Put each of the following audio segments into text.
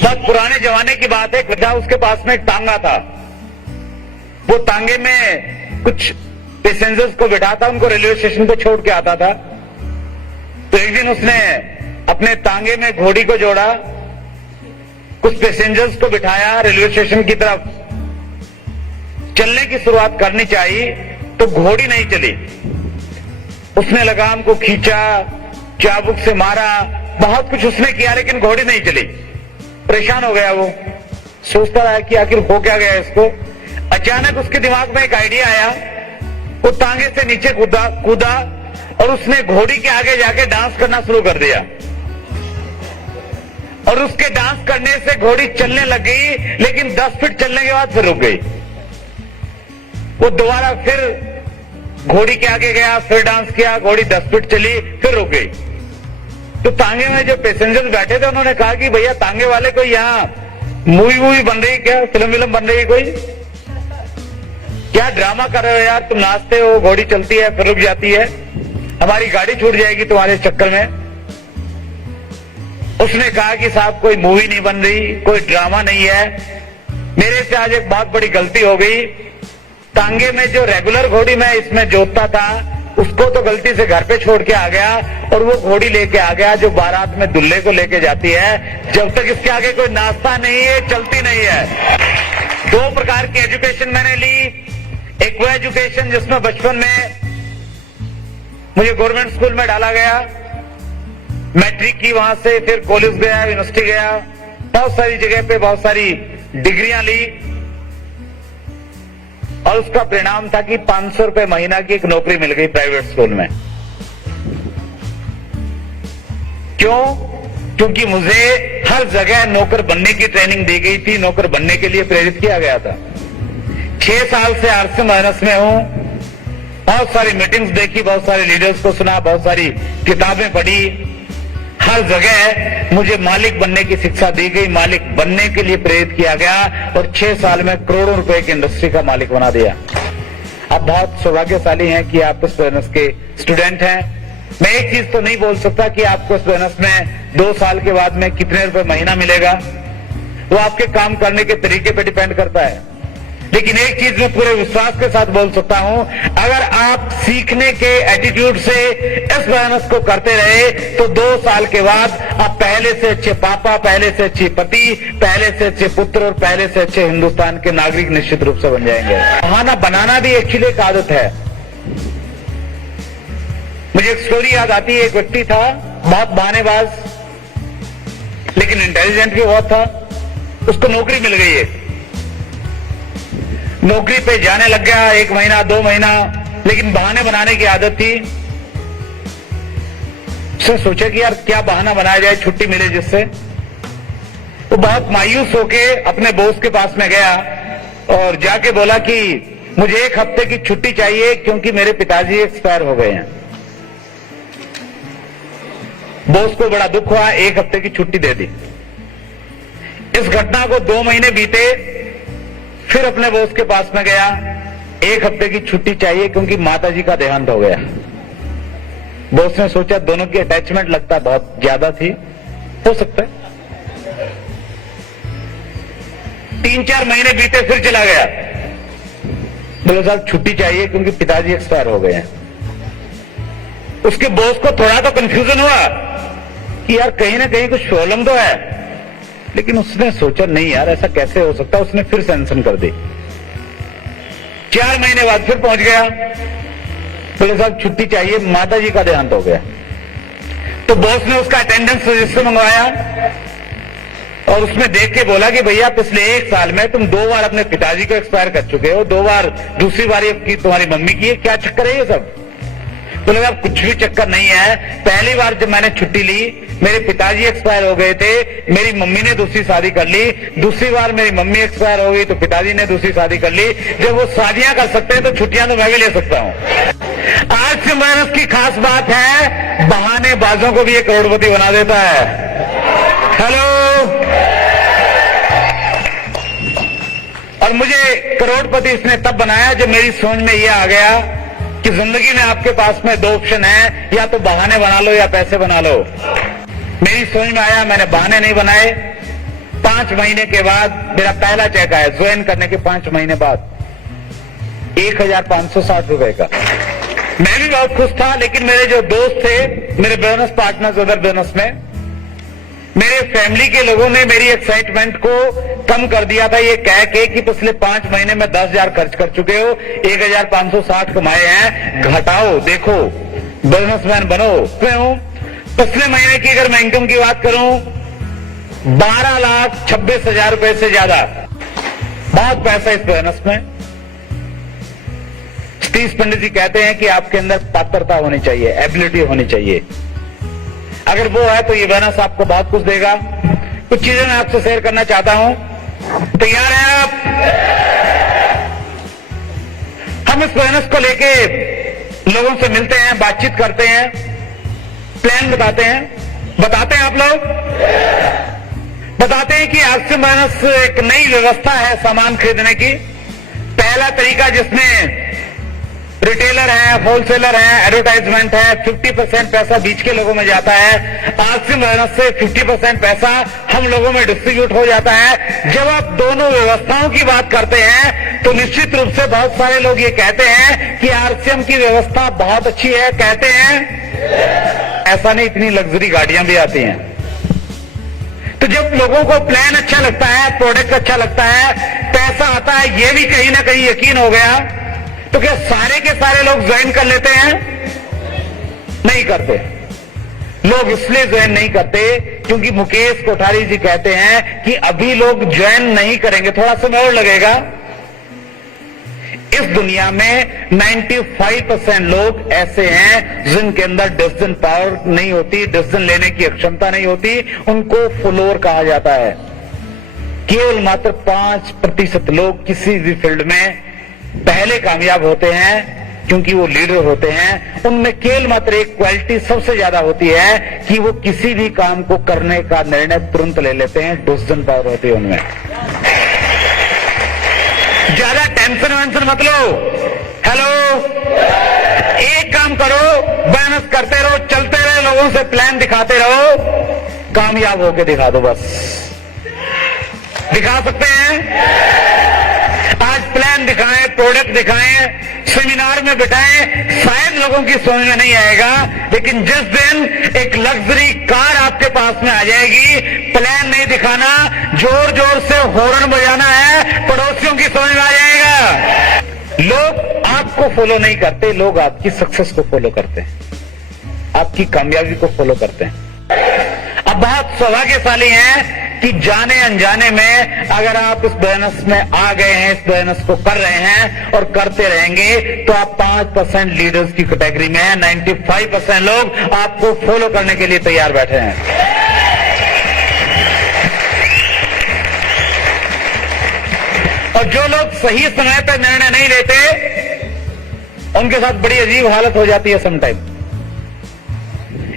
बहुत पुराने जमाने की बात है, था उसके पास में एक तांगा था। वो तांगे में कुछ पैसेंजर्स को बिठाता, उनको रेलवे स्टेशन पे छोड़ के आता था। तो एक दिन उसने अपने तांगे में घोड़ी को जोड़ा, कुछ पैसेंजर्स को बिठाया, रेलवे स्टेशन की तरफ चलने की शुरुआत करनी चाहिए तो घोड़ी नहीं चली। उसने लगाम को खींचा, चाबुक से मारा, बहुत कुछ उसने किया, लेकिन घोड़ी नहीं चली। परेशान हो गया वो, सोचता रहा कि आखिर हो क्या गया इसको। अचानक उसके दिमाग में एक आइडिया आया। वो तांगे से नीचे कूदा और उसने घोड़ी के आगे जाके डांस करना शुरू कर दिया। और उसके डांस करने से घोड़ी चलने लग गई, लेकिन 10 फीट चलने के बाद फिर रुक गई। वो दोबारा फिर घोड़ी के आगे गया, फिर डांस किया, घोड़ी 10 फीट चली, फिर रुक गई। तो तांगे में जो पैसेंजर्स बैठे थे उन्होंने कहा कि भैया तांगे वाले कोई यहाँ मूवी बन रही क्या, फिल्म बन रही कोई, क्या ड्रामा कर रहे हो यार, तुम नाचते हो, घोड़ी चलती है फिर रुक जाती है, हमारी गाड़ी छूट जाएगी तुम्हारे चक्कर में। उसने कहा कि साहब कोई मूवी नहीं बन रही, कोई ड्रामा नहीं है, मेरे से आज एक बहुत बड़ी गलती हो गई। तांगे में जो रेगुलर घोड़ी मैं इसमें जोतता था उसको तो गलती से घर पे छोड़ के आ गया, और वो घोड़ी लेके आ गया जो बारात में दुल्हे को लेके जाती है। जब तक इसके आगे कोई नाश्ता नहीं है, चलती नहीं है। 2 प्रकार की एजुकेशन मैंने ली। एक वो एजुकेशन जिसमें बचपन में मुझे गवर्नमेंट स्कूल में डाला गया, मैट्रिक की, वहां से फिर कॉलेज गया, यूनिवर्सिटी गया, बहुत सारी जगह पे बहुत सारी डिग्रियां ली, और उसका परिणाम था कि 500 रुपए महीना की एक नौकरी मिल गई प्राइवेट स्कूल में। क्यों? क्योंकि मुझे हर जगह नौकर बनने की ट्रेनिंग दी गई थी, नौकर बनने के लिए प्रेरित किया गया था। 6 साल से आरसी माइनस में हूं, बहुत सारी मीटिंग्स देखी, बहुत सारे लीडर्स को सुना, बहुत सारी किताबें पढ़ी, हर जगह मुझे मालिक बनने की शिक्षा दी गई, मालिक बनने के लिए प्रेरित किया गया, और 6 साल में करोड़ों रुपए की इंडस्ट्री का मालिक बना दिया। आप बहुत सौभाग्यशाली हैं कि आप इस बिजनेस के स्टूडेंट हैं। मैं एक चीज तो नहीं बोल सकता कि आपको इस बिजनेस में 2 साल के बाद में कितने रुपए महीना मिलेगा, वो आपके काम करने के तरीके पे डिपेंड करता है। लेकिन एक चीज मैं पूरे विश्वास के साथ बोल सकता हूं, अगर आप सीखने के एटीट्यूड से इस बिजनेस को करते रहे तो 2 साल के बाद आप पहले से अच्छे पापा, पहले से अच्छे पति, पहले से अच्छे पुत्र और पहले से अच्छे हिंदुस्तान के नागरिक निश्चित रूप से बन जाएंगे। बहाना बनाना भी एक्चुअली एक आदत है। मुझे एक स्टोरी याद आती है। एक व्यक्ति था बहुत बहानेबाज, लेकिन इंटेलिजेंट भी बहुत था। उसको नौकरी मिल गई है, नौकरी पे जाने लग गया, 1 महीना 2 महीना, लेकिन बहाने बनाने की आदत थी। उसने सोचा कि यार क्या बहाना बनाया जाए छुट्टी मिले जिससे। वो बहुत मायूस होके अपने बॉस के पास में गया और जाके बोला कि मुझे 1 हफ्ते की छुट्टी चाहिए क्योंकि मेरे पिताजी एक्सपायर हो गए हैं। बॉस को बड़ा दुख हुआ, 1 हफ्ते की छुट्टी दे दी। इस घटना को 2 महीने बीते, फिर अपने बॉस के पास में गया, 1 हफ्ते की छुट्टी चाहिए क्योंकि माताजी का देहांत हो गया। बॉस ने सोचा दोनों की अटैचमेंट लगता बहुत ज्यादा थी, हो सकता है। 3-4 महीने बीते, फिर चला गया, बोले साहब छुट्टी चाहिए क्योंकि पिताजी एक्सपायर हो गए हैं। उसके बॉस को थोड़ा तो कंफ्यूजन हुआ कि यार कहीं ना कहीं कुछ प्रॉब्लम तो है, लेकिन उसने सोचा नहीं यार ऐसा कैसे हो सकता। उसने फिर सैंक्शन कर दी। 4 महीने बाद फिर पहुंच गया, बोले साहब छुट्टी चाहिए, माताजी का देहांत हो गया। तो बॉस ने उसका अटेंडेंस रजिस्टर मंगवाया और उसमें देख के बोला कि भैया पिछले 1 साल में तुम 2 बार अपने पिताजी को एक्सपायर कर चुके हो, 2 बार, दूसरी बार ये तुम्हारी मम्मी की है, क्या चक्कर है ये सब? बोले साहब कुछ भी चक्कर नहीं है, पहली बार जब मैंने छुट्टी ली मेरे पिताजी एक्सपायर हो गए थे, मेरी मम्मी ने दूसरी शादी कर ली, दूसरी बार मेरी मम्मी एक्सपायर हो गई तो पिताजी ने दूसरी शादी कर ली। जब वो शादियां कर सकते हैं तो छुट्टियां तो मैं भी ले सकता हूं। आज से बिजनेस की खास बात है, बहानेबाजों को भी ये करोड़पति बना देता है। हेलो, और मुझे करोड़पति इसने तब बनाया जब मेरी समझ में यह आ गया कि जिंदगी में आपके पास में 2 ऑप्शन है, या तो बहाने बना लो या पैसे बना लो। मेरी समझ में आया, मैंने बहाने नहीं बनाए। 5 महीने के बाद मेरा पहला चेक आया, ज्वाइन करने के 5 महीने बाद 1560 रुपए का। मैं भी बहुत खुश था, लेकिन मेरे जो दोस्त थे, मेरे बिजनेस पार्टनर्स अदर बिजनेस में, मेरे फैमिली के लोगों ने मेरी एक्साइटमेंट को कम कर दिया था, ये कह के कि पिछले 5 महीने में 10,000 खर्च कर चुके हो, 1560 कमाए हैं, घटाओ, देखो बिजनेसमैन बनो। क्यों? पिछले महीने की अगर मैं इनकम की बात करूं, 12,26,000 रुपए से ज्यादा, बहुत पैसा इस बिजनेस में। सतीश पंडित जी कहते हैं कि आपके अंदर पात्रता होनी चाहिए, एबिलिटी होनी चाहिए। अगर वो है तो ये बिजनेस आपको बहुत कुछ देगा। कुछ चीजें मैं आपसे शेयर करना चाहता हूं, तैयार हैं आप? हम इस बिजनेस को लेके लोगों से मिलते हैं, बातचीत करते हैं, प्लान बताते हैं आप लोग, बताते हैं कि आरसीएम बिजनेस एक नई व्यवस्था है सामान खरीदने की। पहला तरीका जिसमें रिटेलर है, होलसेलर है, एडवर्टाइजमेंट है, 50% पैसा बीच के लोगों में जाता है। आरसीएम बिजनेस से 50% पैसा हम लोगों में डिस्ट्रीब्यूट हो जाता है। जब आप दोनों व्यवस्थाओं की बात करते हैं तो निश्चित रूप से बहुत सारे लोग ये कहते हैं कि आरसीएम की व्यवस्था बहुत अच्छी है, कहते हैं ऐसा नहीं, इतनी लग्जरी गाड़ियां भी आती हैं। तो जब लोगों को प्लान अच्छा लगता है, प्रोडक्ट अच्छा लगता है, पैसा आता है, ये भी कहीं ना कहीं यकीन हो गया, तो क्या सारे के सारे लोग ज्वाइन कर लेते हैं? नहीं करते। लोग इसलिए ज्वाइन नहीं करते क्योंकि मुकेश कोठारी जी कहते हैं कि अभी लोग ज्वाइन नहीं करेंगे, थोड़ा समय और लगेगा। इस दुनिया में 95% लोग ऐसे हैं जिनके अंदर डिसीजन पावर नहीं होती, डिसीजन लेने की क्षमता नहीं होती, उनको फॉलोअर कहा जाता है। केवल मात्र 5% लोग किसी भी फील्ड में पहले कामयाब होते हैं क्योंकि वो लीडर होते हैं। उनमें केवल मात्र एक क्वालिटी सबसे ज्यादा होती है कि वो किसी भी काम को करने का निर्णय तुरंत ले लेते हैं, डिसीजन पावर होती है उनमें। ज्यादा टेंशन वेंशन मत लो। हेलो, एक काम करो, मेहनत करते रहो, चलते रहो, लोगों से प्लान दिखाते रहो, कामयाब होके दिखा दो। बस दिखा सकते हैं? आज प्लान दिखाएं, प्रोडक्ट दिखाएं, सेमिनार में बिठाएं, शायद लोगों की समझ में नहीं आएगा, लेकिन जिस दिन एक लग्जरी कार आपके पास में आ जाएगी, प्लान नहीं दिखाना, जोर जोर से हॉर्न बजाना है, पड़ोसियों की समझ में आ जाएगा। लोग आपको फॉलो नहीं करते, लोग आपकी सक्सेस को फॉलो करते हैं, आपकी कामयाबी को फॉलो करते हैं। अब बहुत सौभाग्यशाली हैं कि जाने अनजाने में अगर आप इस बिजनेस में आ गए हैं, इस बिजनेस को कर रहे हैं और करते रहेंगे, तो आप 5% लीडर्स की कैटेगरी में हैं। 95% लोग आपको फॉलो करने के लिए तैयार बैठे हैं। और जो लोग सही समय पर निर्णय नहीं लेते, उनके साथ बड़ी अजीब हालत हो जाती है समटाइम।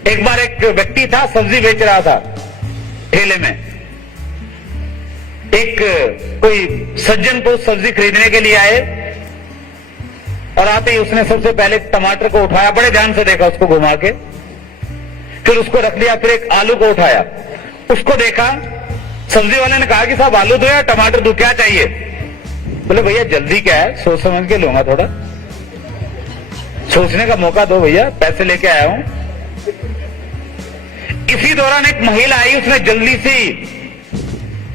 एक बार एक व्यक्ति था, सब्जी बेच रहा था ठेले में। एक कोई सज्जन को सब्जी खरीदने के लिए आए और आते ही उसने सबसे पहले टमाटर को उठाया, बड़े ध्यान से देखा उसको घुमा के, फिर उसको रख दिया, फिर एक आलू को उठाया, उसको देखा। सब्जी वाले ने कहा कि साहब आलू दो या टमाटर दो, क्या चाहिए? बोले भैया जल्दी क्या है, सोच समझ के लूंगा, थोड़ा सोचने का मौका दो भैया, पैसे लेके आया हूं। इसी दौरान एक महिला आई, उसने जल्दी से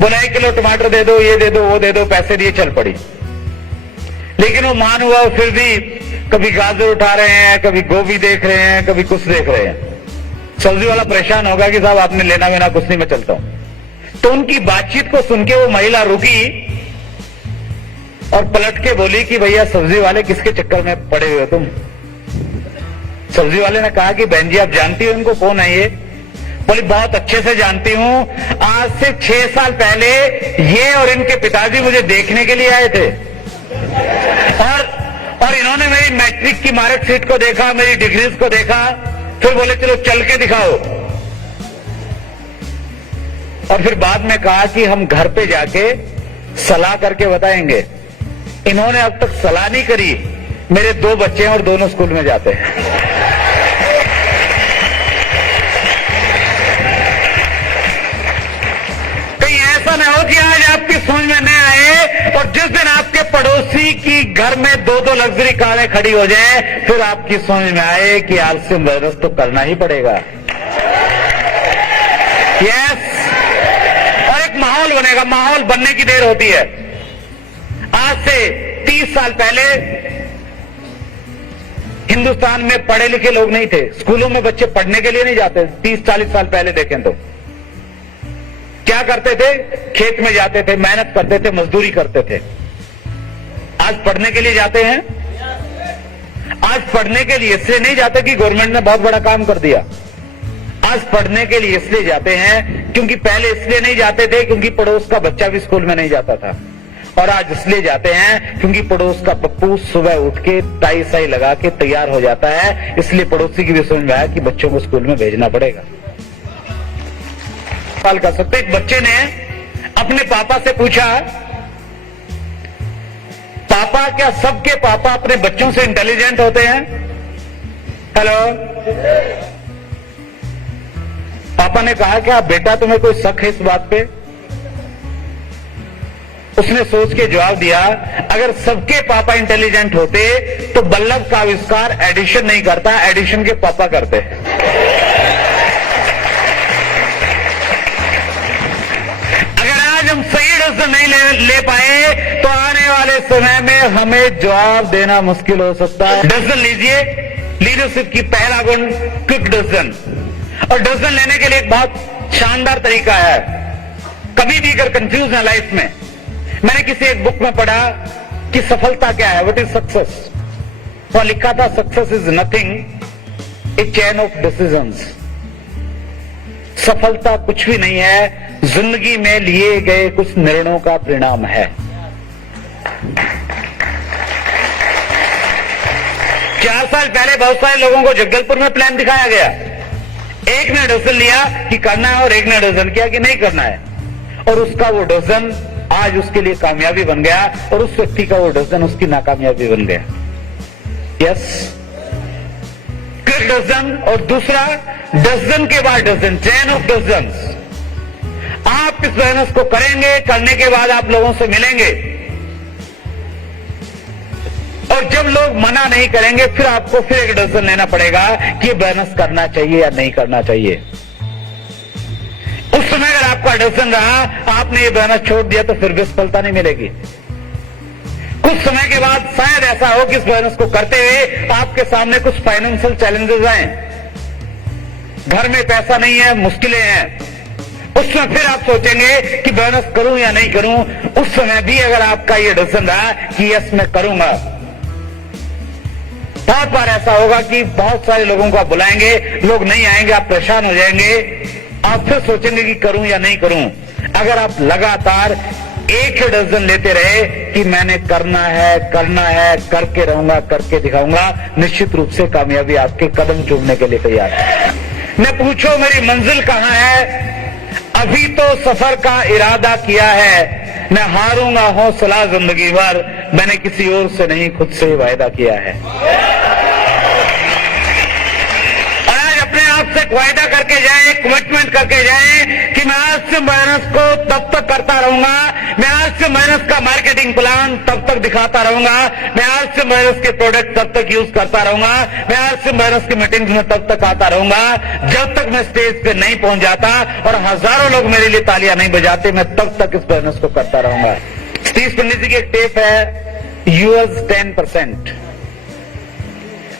बोला 1 किलो टमाटर दे दो, ये दे दो, वो दे दो, पैसे दिए, चल पड़ी। लेकिन वो मान हुआ, फिर भी कभी गाजर उठा रहे हैं, कभी गोभी देख रहे हैं, कभी कुछ देख रहे हैं। सब्जी वाला परेशान होगा कि साहब आपने लेना वेना कुछ नहीं, मैं चलता हूं। तो उनकी बातचीत को सुन के वो महिला रुकी और पलट के बोली कि भैया सब्जी वाले किसके चक्कर में पड़े हुए हो तुम? सब्जी वाले ने कहा कि बहन जी आप जानती हो इनको, कौन है ये? बोली बहुत अच्छे से जानती हूं, आज से 6 साल पहले ये और इनके पिताजी मुझे देखने के लिए आए थे और इन्होंने मेरी मैट्रिक की मार्कशीट को देखा, मेरी डिग्रीज को देखा, फिर बोले चलो चल के दिखाओ। और फिर बाद में कहा कि हम घर पे जाके सलाह करके बताएंगे। इन्होंने अब तक सलाह नहीं करी। मेरे 2 बच्चे हैं और दोनों स्कूल में जाते हैं। समय हो कि आज आपकी समझ में न आए और जिस दिन आपके पड़ोसी की घर में 2-2 लग्जरी कारें खड़ी हो जाएं, फिर आपकी समझ में आए कि आलसी बिजनेस तो करना ही पड़ेगा। यस, और एक माहौल बनेगा। माहौल बनने की देर होती है। आज से 30 साल पहले हिंदुस्तान में पढ़े लिखे लोग नहीं थे। स्कूलों में बच्चे पढ़ने के लिए नहीं जाते। 30-40 साल पहले देखें तो क्या करते थे? खेत में जाते थे, मेहनत करते थे, मजदूरी करते थे। आज पढ़ने के लिए जाते हैं। आज पढ़ने के लिए इसलिए नहीं जाते कि गवर्नमेंट ने बहुत बड़ा काम कर दिया। आज पढ़ने के लिए इसलिए जाते हैं क्योंकि पहले इसलिए नहीं जाते थे क्योंकि पड़ोस का बच्चा भी स्कूल में नहीं जाता था, और आज इसलिए जाते हैं क्योंकि पड़ोस का पप्पू सुबह उठ के टाई साई लगा के तैयार हो जाता है, इसलिए पड़ोसी की भी समझ में आया कि बच्चों को स्कूल में भेजना पड़ेगा। सवाल कर सकते, एक बच्चे ने अपने पापा से पूछा, पापा क्या सबके पापा अपने बच्चों से इंटेलिजेंट होते हैं? हेलो, पापा ने कहा क्या बेटा तुम्हें कोई शक है इस बात पे? उसने सोच के जवाब दिया, अगर सबके पापा इंटेलिजेंट होते तो बल्लभ का आविष्कार एडिशन नहीं करता, एडिशन के पापा करते। अगर आज हम सही डिसीजन नहीं ले पाए तो आने वाले समय में हमें जवाब देना मुश्किल हो सकता है। डिसीजन लीजिए। लीडरशिप की पहला गुण क्विक डिसीजन, और डिसीजन लेने के लिए एक बहुत शानदार तरीका है। कभी भी अगर कंफ्यूज है लाइफ में, मैंने किसी एक बुक में पढ़ा कि सफलता क्या है, व्हाट इज सक्सेस। वहां लिखा था success is nothing A chain of decisions. सफलता कुछ भी नहीं है, जिंदगी में लिए गए कुछ निर्णयों का परिणाम है। 4 साल पहले बहुत सारे लोगों को जगदलपुर में प्लान दिखाया गया। एक ने डिसीजन लिया कि करना है और एक ने डिसीजन किया कि नहीं करना है, और उसका वो डिसीजन आज उसके लिए कामयाबी बन गया और उस व्यक्ति का वो डिसीजन उसकी नाकामयाबी बन गया। Yes, quick decision. और दूसरा, डिसीजन के बाद डिसीजन, चेन ऑफ डिसीजंस। आप इस बिजनेस को करेंगे, करने के बाद आप लोगों से मिलेंगे, और जब लोग मना नहीं करेंगे फिर आपको फिर एक डिसीजन लेना पड़ेगा कि बिजनेस करना चाहिए या नहीं करना चाहिए। उस समय अगर आपका डिसीजन रहा आपने ये बिजनेस छोड़ दिया तो फिर भी सफलता नहीं मिलेगी। कुछ समय के बाद शायद ऐसा हो कि इस बिजनेस को करते हुए आपके सामने कुछ फाइनेंशियल चैलेंजेस आए, घर में पैसा नहीं है, मुश्किलें हैं। उसमें फिर आप सोचेंगे कि बिजनेस करूं या नहीं करूं। उस समय भी अगर आपका ये डिसीजन रहा कि यस मैं करूंगा, बहुत बार ऐसा होगा कि बहुत सारे लोगों को आप बुलाएंगे, लोग नहीं आएंगे, आप परेशान हो जाएंगे, आप फिर सोचेंगे कि करूं या नहीं करूं। अगर आप लगातार एक ही डिसीजन लेते रहे कि मैंने करना है, करके रहूंगा, करके दिखाऊंगा, निश्चित रूप से कामयाबी आपके कदम चूमने के लिए तैयार है। न पूछो मेरी मंजिल कहां है, अभी तो सफर का इरादा किया है, मैं हारूंगा हौसला जिंदगी भर, मैंने किसी और से नहीं खुद से वायदा किया है। और आज अपने आप से वायदा करके जाएं, कमिटमेंट करके जाएं कि मैं आज से बिजनेस को तब तक करता रहूंगा, मैं आज से बिजनेस का मार्केटिंग प्लान तब तक दिखाता रहूंगा, मैं आज से बिजनेस के प्रोडक्ट तब तक यूज करता रहूंगा, मैं आज से बिजनेस की मीटिंग्स में तब तक आता रहूंगा जब तक मैं स्टेज पे नहीं पहुंच जाता और हजारों लोग मेरे लिए तालियां नहीं बजाते, मैं तब तक इस बिजनेस को करता रहूंगा। सतीश पंडित जी की एक टेप है यूएस 10%,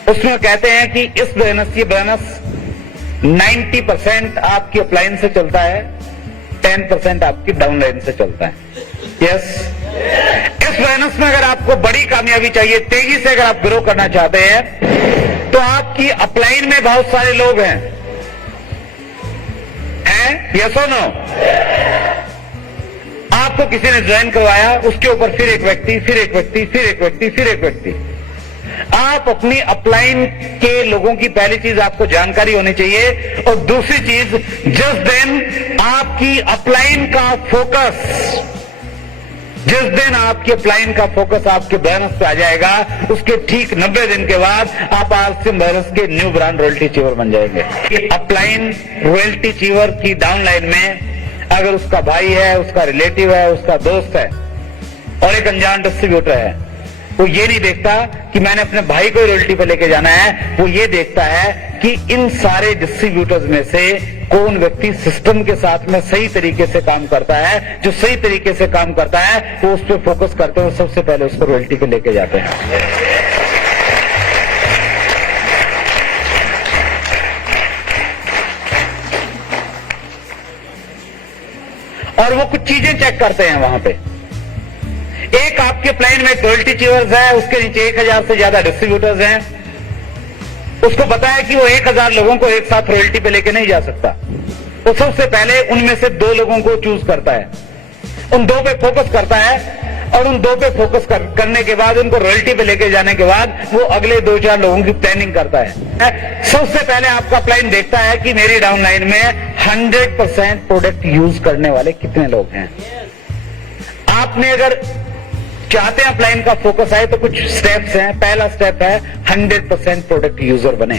उसमें कहते हैं कि इस बिजनेस 90% आपकी अपलाइन से चलता है, 10% आपकी डाउनलाइन से चलता है। यस, इस बिजनेस में अगर आपको बड़ी कामयाबी चाहिए, तेजी से अगर आप ग्रो करना चाहते हैं, तो आपकी अपलाइन में बहुत सारे लोग हैं, यस और नो? आपको किसी ने ज्वाइन करवाया, उसके ऊपर फिर एक व्यक्ति, फिर एक व्यक्ति, फिर एक व्यक्ति, फिर एक व्यक्ति। आप अपनी अपलाइन के लोगों की पहली चीज आपको जानकारी होनी चाहिए, और दूसरी चीज जिस दिन आपकी अपलाइन का फोकस, जिस दिन आपके अपलाइन का फोकस आपके बिजनेस पे आ जाएगा, उसके ठीक 90 दिन के बाद आप आरसीएम बिजनेस के न्यू ब्रांड रॉयल्टी अचीवर बन जाएंगे। अपलाइन रॉयल्टी अचीवर की डाउनलाइन में अगर उसका भाई है, उसका रिलेटिव है, उसका दोस्त है और एक अनजान डिस्ट्रीब्यूटर है, वो ये नहीं देखता कि मैंने अपने भाई को रॉयल्टी पे लेके जाना है, वो ये देखता है कि इन सारे डिस्ट्रीब्यूटर्स में से कौन व्यक्ति सिस्टम के साथ में सही तरीके से काम करता है। जो सही तरीके से काम करता है वो उस पर फोकस करते हैं, सबसे पहले उसको रॉयल्टी पे लेके जाते हैं। और वो कुछ चीजें चेक करते हैं वहां पे। एक आपके प्लान में रॉयल्टी चीवर्स है, उसके नीचे 1000 से ज्यादा डिस्ट्रीब्यूटर्स हैं। उसको पता है कि वो 1000 लोगों को एक साथ रॉयल्टी पे लेके नहीं जा सकता। वो सबसे पहले उनमें से 2 लोगों को चूज करता है, उन 2 पे फोकस करता है, और उन 2 पे फोकस करने के बाद उनको रॉयल्टी पे लेके जाने के बाद वो अगले 2-4 लोगों की प्लानिंग करता है। सबसे पहले आपका प्लान देखता है कि मेरी डाउनलाइन में 100% प्रोडक्ट यूज करने वाले कितने लोग हैं। आपने अगर चाहते हैं प्लान का फोकस आए तो कुछ स्टेप्स हैं। पहला स्टेप है 100% प्रोडक्ट यूजर बने।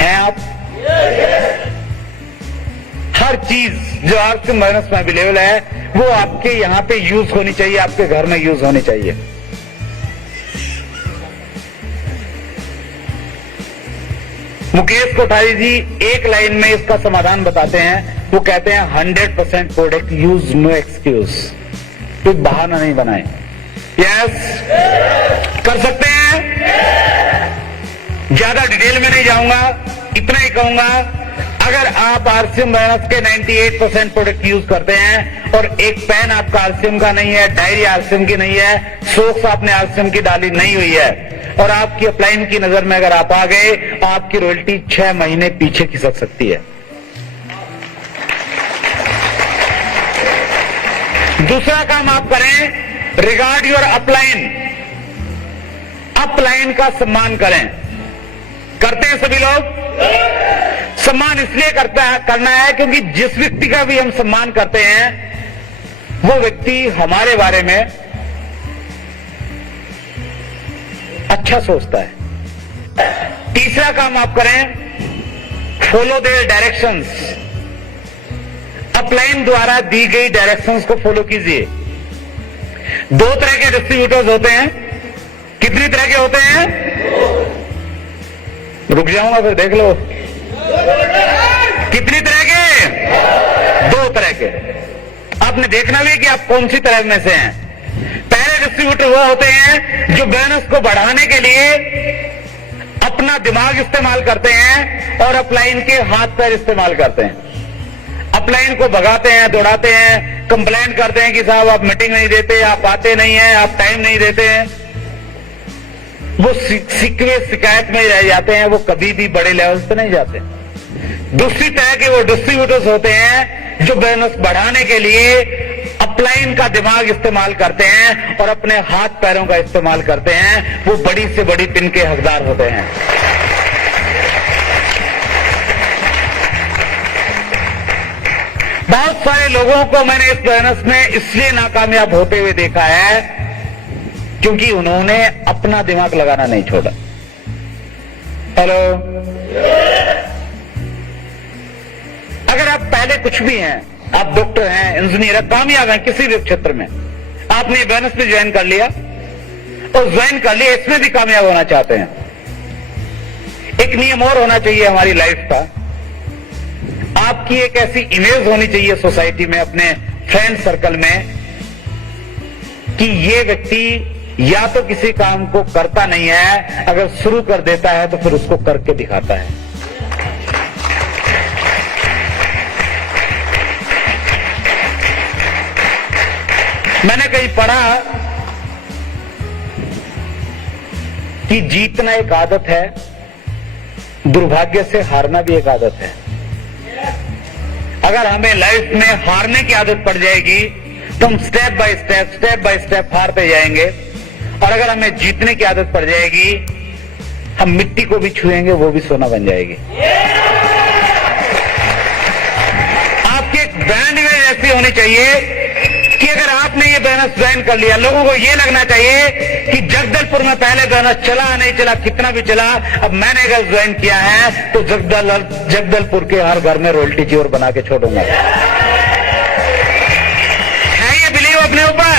हैं आप? हर चीज जो आपके माइनस में अवेलेबल है वो आपके यहां पे यूज होनी चाहिए, आपके घर में यूज होनी चाहिए। मुकेश कोठारी जी एक लाइन में इसका समाधान बताते हैं। वो कहते हैं 100% प्रोडक्ट यूज, नो एक्सक्यूज। कोई बहाना नहीं बनाए। यस, कर सकते हैं। ज्यादा डिटेल में नहीं जाऊंगा, इतना ही कहूंगा, अगर आप आरसीएम बैनर्स के 98% प्रोडक्ट यूज करते हैं और एक पेन आपका आरसीएम का नहीं है, डायरी आरसीएम की नहीं है, सोक्स आपने आरसीएम की डाली नहीं हुई है और आपकी अपलाइन की नजर में अगर आप आ गए, आपकी रॉयल्टी 6 महीने पीछे खिसक सकती है। दूसरा काम आप करें, रिगार्ड योर अपलाइन। अपलाइन का सम्मान करें। करते हैं सभी लोग? सम्मान इसलिए करना है क्योंकि जिस व्यक्ति का भी हम सम्मान करते हैं वो व्यक्ति हमारे बारे में अच्छा सोचता है। तीसरा काम आप करें, फॉलो देयर डायरेक्शंस। अपलाइन द्वारा दी गई डायरेक्शंस को फॉलो कीजिए। 2 तरह के डिस्ट्रीब्यूटर्स होते हैं। कितनी तरह के होते हैं? रुक जाऊंगा फिर देख लो। कितनी तरह के? 2 तरह के। आपने देखना भी है कि आप कौन सी तरह में से हैं। पहले डिस्ट्रीब्यूटर वो होते हैं जो बिजनेस को बढ़ाने के लिए अपना दिमाग इस्तेमाल करते हैं और अपलाइन के हाथ पैर इस्तेमाल करते हैं। अपलाइन को भगाते हैं, दौड़ाते हैं, कंप्लेंट करते हैं कि साहब आप मीटिंग नहीं देते, आप आते नहीं हैं, आप टाइम नहीं देते हैं। वो सिकवे शिकायत में रह जाते हैं, वो कभी भी बड़े लेवल पे नहीं जाते। दूसरी तरह के वो डिस्ट्रीब्यूटर्स होते हैं जो बिजनेस बढ़ाने के लिए अपलाइन का दिमाग इस्तेमाल करते हैं और अपने हाथ पैरों का इस्तेमाल करते हैं। वो बड़ी से बड़ी पिन के हकदार होते हैं। बहुत सारे लोगों को मैंने इस बिजनेस में इसलिए नाकामयाब होते हुए देखा है क्योंकि उन्होंने अपना दिमाग लगाना नहीं छोड़ा। हेलो, अगर आप पहले कुछ भी हैं, आप डॉक्टर हैं, इंजीनियर हैं, कामयाब हैं किसी भी क्षेत्र में, आपने बिजनेस में ज्वाइन कर लिया और ज्वाइन कर लिया, इसमें भी कामयाब होना चाहते हैं, एक नियम और होना चाहिए हमारी लाइफ का। आपकी एक ऐसी इमेज होनी चाहिए सोसाइटी में, अपने फ्रेंड सर्कल में, कि ये व्यक्ति या तो किसी काम को करता नहीं है, अगर शुरू कर देता है तो फिर उसको करके दिखाता है। मैंने कहीं पढ़ा कि जीतना एक आदत है, दुर्भाग्य से हारना भी एक आदत है। अगर हमें लाइफ में हारने की आदत पड़ जाएगी तो हम स्टेप बाय स्टेप हारते जाएंगे, और अगर हमें जीतने की आदत पड़ जाएगी हम मिट्टी को भी छुएंगे, वो भी सोना बन जाएगी। आपकी एक ब्रांड इमेज ऐसी होनी चाहिए कि अगर आपने ये बिजनेस ज्वाइन कर लिया, लोगों को ये लगना चाहिए कि जगदलपुर में पहले बिजनेस चला नहीं चला, कितना भी चला, अब मैंने अगर ज्वाइन किया है तो जगदलपुर के हर घर में रॉयल्टी चीवर बना के छोड़ूंगा।